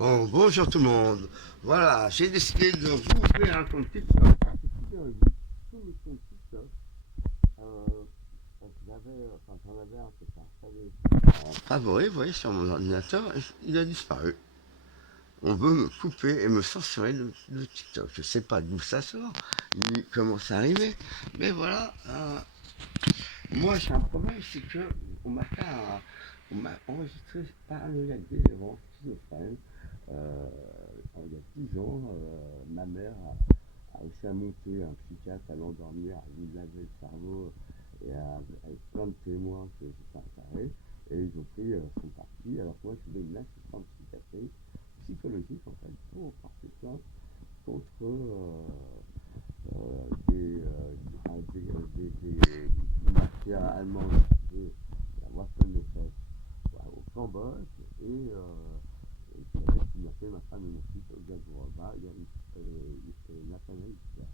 Oh, bonjour tout le monde. Voilà, j'ai décidé de vous ouvrir un compte TikTok. Tous mes comptes TikTok, euh, j'en avais un qui était installé en favori, vous voyez, sur mon ordinateur, il a disparu. On veut me couper et me censurer de TikTok. Je sais pas d'où ça sort, ni comment ça arrivé, mais voilà. Moi, j'ai un problème, c'est que on m'a enregistré paranoïaque délirant, schizophrène. Euh, il y a 10 ans, ma mère a réussi à monter un psychiatre, à l'endormir, à lui laver le cerveau, et avec plein de témoins que j'étais un taré, et ils ont pris son parti. Alors que moi, je voulais une assistante psychiatrique, psychologique en fait, pour porter plainte contre des mafias allemandes de la Waffen-SS au Cambodge et qui avait kidnappé ma femme et mon fils au Gazourova, il y a Nathanaël Hitler.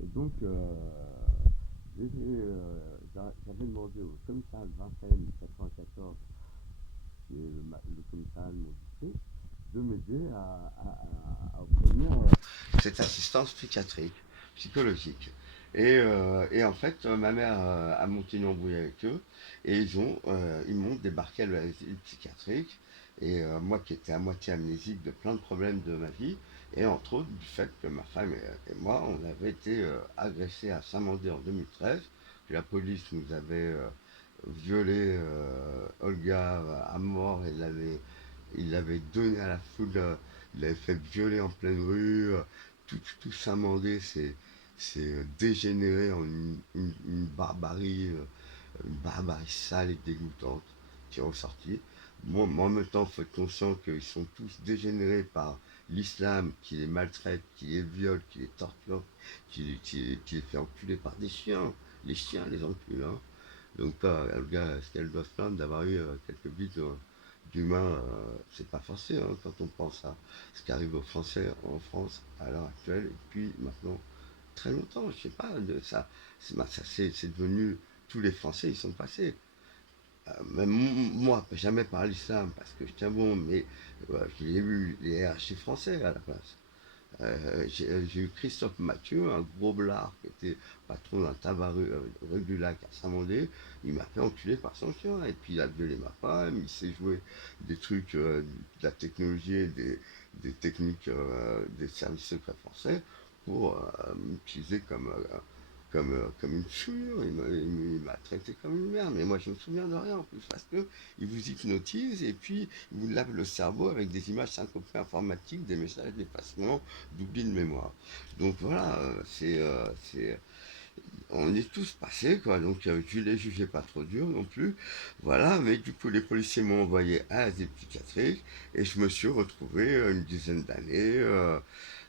Et donc, j'avais demandé au commissariat de Vincennes 94, qui est le commissariat de mon district, de m'aider à obtenir cette assistance psychiatrique, psychologique. Et en fait, ma mère a monté une embrouille avec eux et ils m'ont débarqué à l'asile psychiatrique. Et moi qui étais à moitié amnésique de plein de problèmes de ma vie, et entre autres du fait que ma femme et moi, on avait été agressés à Saint-Mandé en 2013, que la police nous avait violé Olga à mort et il l'avait donné à la foule, il l'avait fait violer en pleine rue, tout Saint-Mandé c'est dégénéré en une barbarie sale et dégoûtante qui est ressortie. Moi, en même temps, il faut être conscient qu'ils sont tous dégénérés par l'islam qui les maltraite, qui les viole, qui les torture, qui les fait enculer par des chiens. Les chiens les enculent. Hein. Donc, est-ce qu'elle doit se plaindre d'avoir eu quelques bits d'humains c'est pas forcé hein, quand on pense à ce qui arrive aux Français en France à l'heure actuelle, et puis maintenant très longtemps, je sais pas, de ça, c'est devenu, tous les Français, ils sont passés. Même moi, jamais par l'islam, parce que je tiens bon, mais j'ai vu les RHI français à la place. J'ai eu Christophe Mathieu, un gros blard qui était patron d'un tabac rue du Lac à Saint-Mandé. Il m'a fait enculer par son chien. Et puis il a violé ma femme, il s'est joué des trucs, de la technologie, des techniques des services secrets français pour m'utiliser comme une souillure. Il m'a traité comme une merde. Mais moi je me souviens de rien en plus parce que il vous hypnotise et puis il vous lave le cerveau avec des images syncopées informatiques, des messages d'effacement, d'oubli de mémoire. Donc voilà, on est tous passés, quoi. Donc je les jugeais pas trop dur non plus. Voilà, mais du coup les policiers m'ont envoyé à l'asile psychiatrique et je me suis retrouvé une dizaine d'années.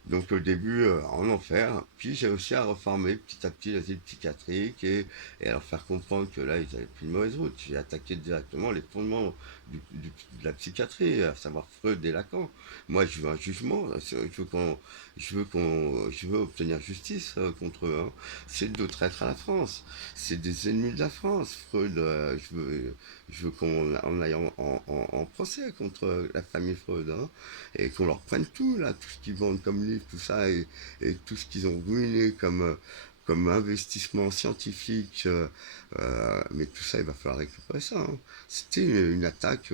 Donc au début en enfer, puis j'ai réussi à reformer petit à petit l'asile psychiatrique et à leur faire comprendre que là ils avaient pris une mauvaise route. J'ai attaqué directement les fondements de la psychiatrie, à savoir Freud et Lacan. Moi je veux un jugement, je veux obtenir justice contre eux. Hein. C'est deux traîtres à la France, c'est des ennemis de la France. Freud, je veux qu'on en aille en procès contre la famille Freud. Hein et qu'on leur prenne tout, là, tout ce qu'ils vendent comme livre, tout ça, et tout ce qu'ils ont ruiné comme investissement scientifique, mais tout ça, il va falloir récupérer ça. Hein. C'était une attaque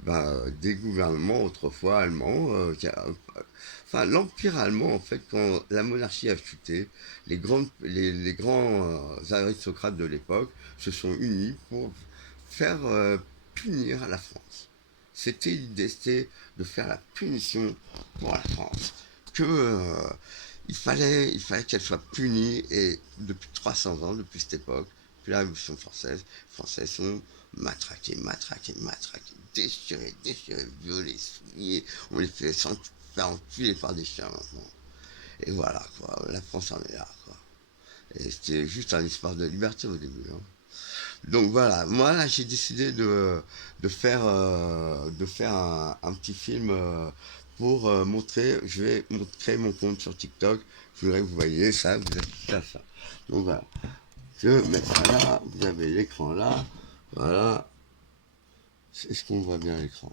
des gouvernements autrefois allemands, enfin l'empire allemand en fait quand la monarchie a chuté, les grands aristocrates de l'époque se sont unis pour faire punir la France. C'était l'idée, c'était de faire la punition pour la France. Que il fallait qu'elle soit punie et depuis 300 ans, depuis cette époque, depuis la Révolution française, les Français sont matraqués, déchirés, violés, souillés. On les fait faire enculer par des chiens maintenant. Et voilà quoi, la France en est là quoi. Et c'était juste un espoir de liberté au début. Hein. Donc voilà, moi là j'ai décidé de faire un petit film pour montrer, je vais créer mon compte sur TikTok, je voudrais que vous voyez ça, vous assistez à ça. Donc voilà, je vais mettre ça là, vous avez l'écran là, voilà, est-ce qu'on voit bien l'écran?